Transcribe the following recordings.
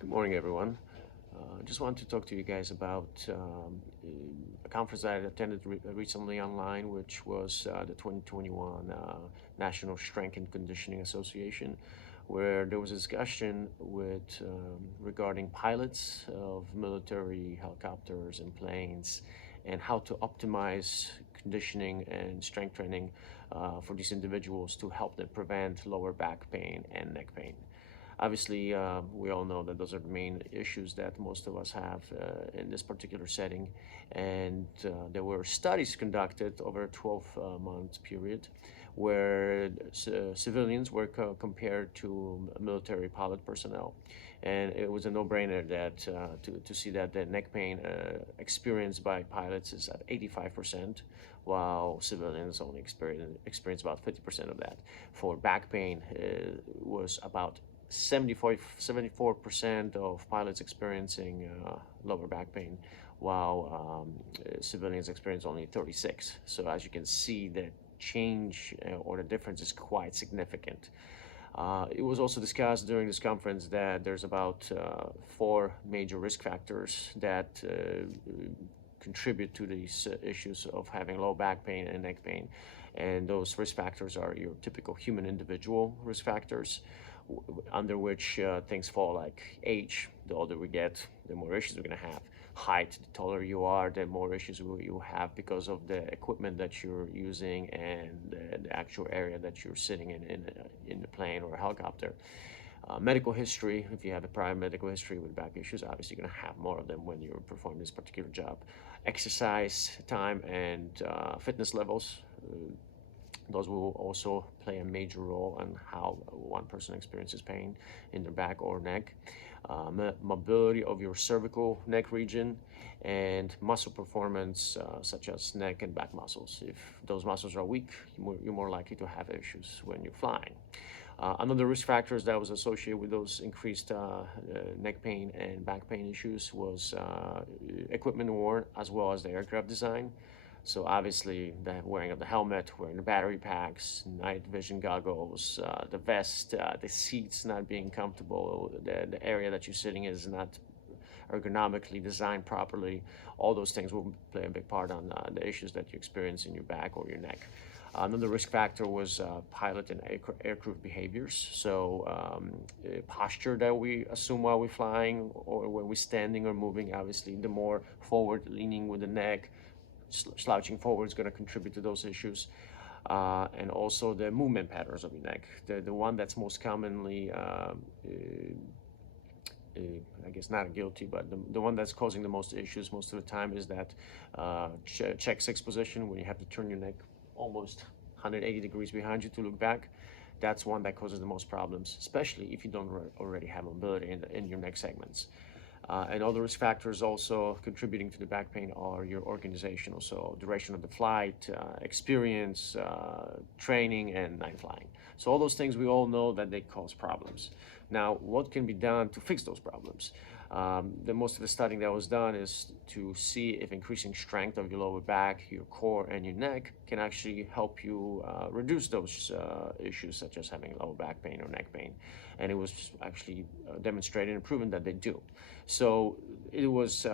Good morning, everyone. I just wanted to talk to you guys about a conference that I attended recently online, which was the 2021 National Strength and Conditioning Association, where there was a discussion regarding pilots of military helicopters and planes and how to optimize conditioning and strength training for these individuals to help them prevent lower back pain and neck pain. Obviously, we all know that those are the main issues that most of us have in this particular setting. And there were studies conducted over a 12-month period where civilians were compared to military pilot personnel. And it was a no-brainer that to see that the neck pain experienced by pilots is at 85%, while civilians only experience about 50% of that. For back pain, was about 74% of pilots experiencing lower back pain, while civilians experience only 36. So as you can see, the change or the difference is quite significant. It was also discussed during this conference that there's about 4 major risk factors that contribute to these issues of having low back pain and neck pain. And those risk factors are your typical human individual risk factors, under which things fall like age. The older we get, the more issues we're going to have. Height, the taller you are, the more issues you have because of the equipment that you're using and the actual area that you're sitting in the plane or a helicopter. Medical history, if you have a prior medical history with back issues, obviously you're going to have more of them when you perform this particular job. Exercise time and fitness levels. Those will also play a major role on how one person experiences pain in their back or neck. Mobility of your cervical neck region and muscle performance, such as neck and back muscles. If those muscles are weak, you're more likely to have issues when you're flying. Another risk factors that was associated with those increased neck pain and back pain issues was equipment worn, as well as the aircraft design. So obviously, the wearing of the helmet, wearing the battery packs, night vision goggles, the vest, the seats not being comfortable, the area that you're sitting is not ergonomically designed properly. All those things will play a big part on the issues that you experience in your back or your neck. Another risk factor was pilot and aircrew behaviors. So posture that we assume while we're flying or when we're standing or moving, obviously, the more forward leaning with the neck, slouching forward is going to contribute to those issues. And also the movement patterns of your neck. The one that's most commonly, I guess not guilty, but the one that's causing the most issues most of the time is that check 6 position, when you have to turn your neck almost 180 degrees behind you to look back. That's one that causes the most problems, especially if you don't already have mobility in your neck segments. And other risk factors also contributing to the back pain are your organizational, so duration of the flight, experience, training, and night flying. So all those things we all know that they cause problems. Now, what can be done to fix those problems? The most of the studying that was done is to see if increasing strength of your lower back, your core, and your neck can actually help you reduce those issues, such as having lower back pain or neck pain. And it was actually demonstrated and proven that they do. So it was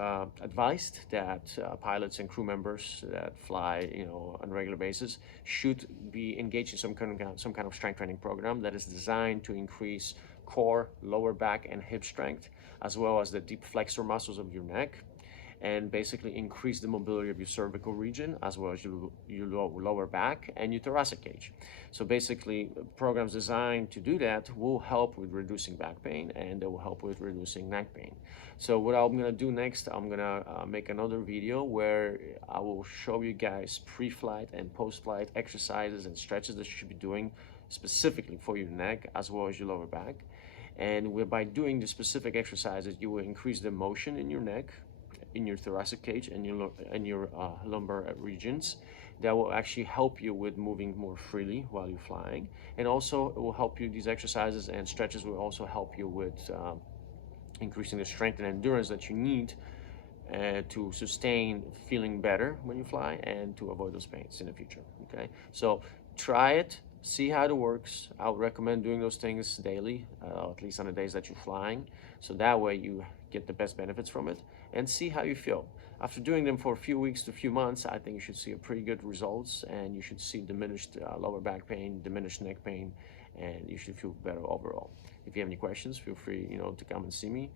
advised that pilots and crew members that fly, on a regular basis should be engaged in some kind of strength training program that is designed to increase core, lower back, and hip strength, as well as the deep flexor muscles of your neck, and basically increase the mobility of your cervical region, as well as your lower back and your thoracic cage. So basically, programs designed to do that will help with reducing back pain, and they will help with reducing neck pain. So what I'm gonna do next, I'm gonna make another video where I will show you guys pre-flight and post-flight exercises and stretches that you should be doing specifically for your neck as well as your lower back. And by doing the specific exercises, you will increase the motion in your neck, in your thoracic cage, and your lumbar regions. That will actually help you with moving more freely while you're flying. And also, it will help you, these exercises and stretches will also help you with increasing the strength and endurance that you need to sustain feeling better when you fly and to avoid those pains in the future. Okay, so try it, see how it works. I would recommend doing those things daily, at least on the days that you're flying, So that way you get the best benefits from it, and see how you feel. After doing them for a few weeks to a few months, I think you should see a pretty good results, and you should see diminished lower back pain, diminished neck pain, and you should feel better overall. If you have any questions, feel free, to come and see me,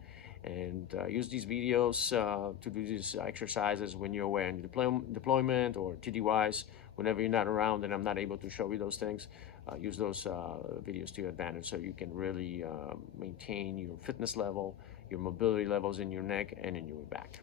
and use these videos to do these exercises when you're away on deployment or TDYs. Whenever you're not around and I'm not able to show you those things, use those videos to your advantage, so you can really maintain your fitness level, your mobility levels in your neck and in your back.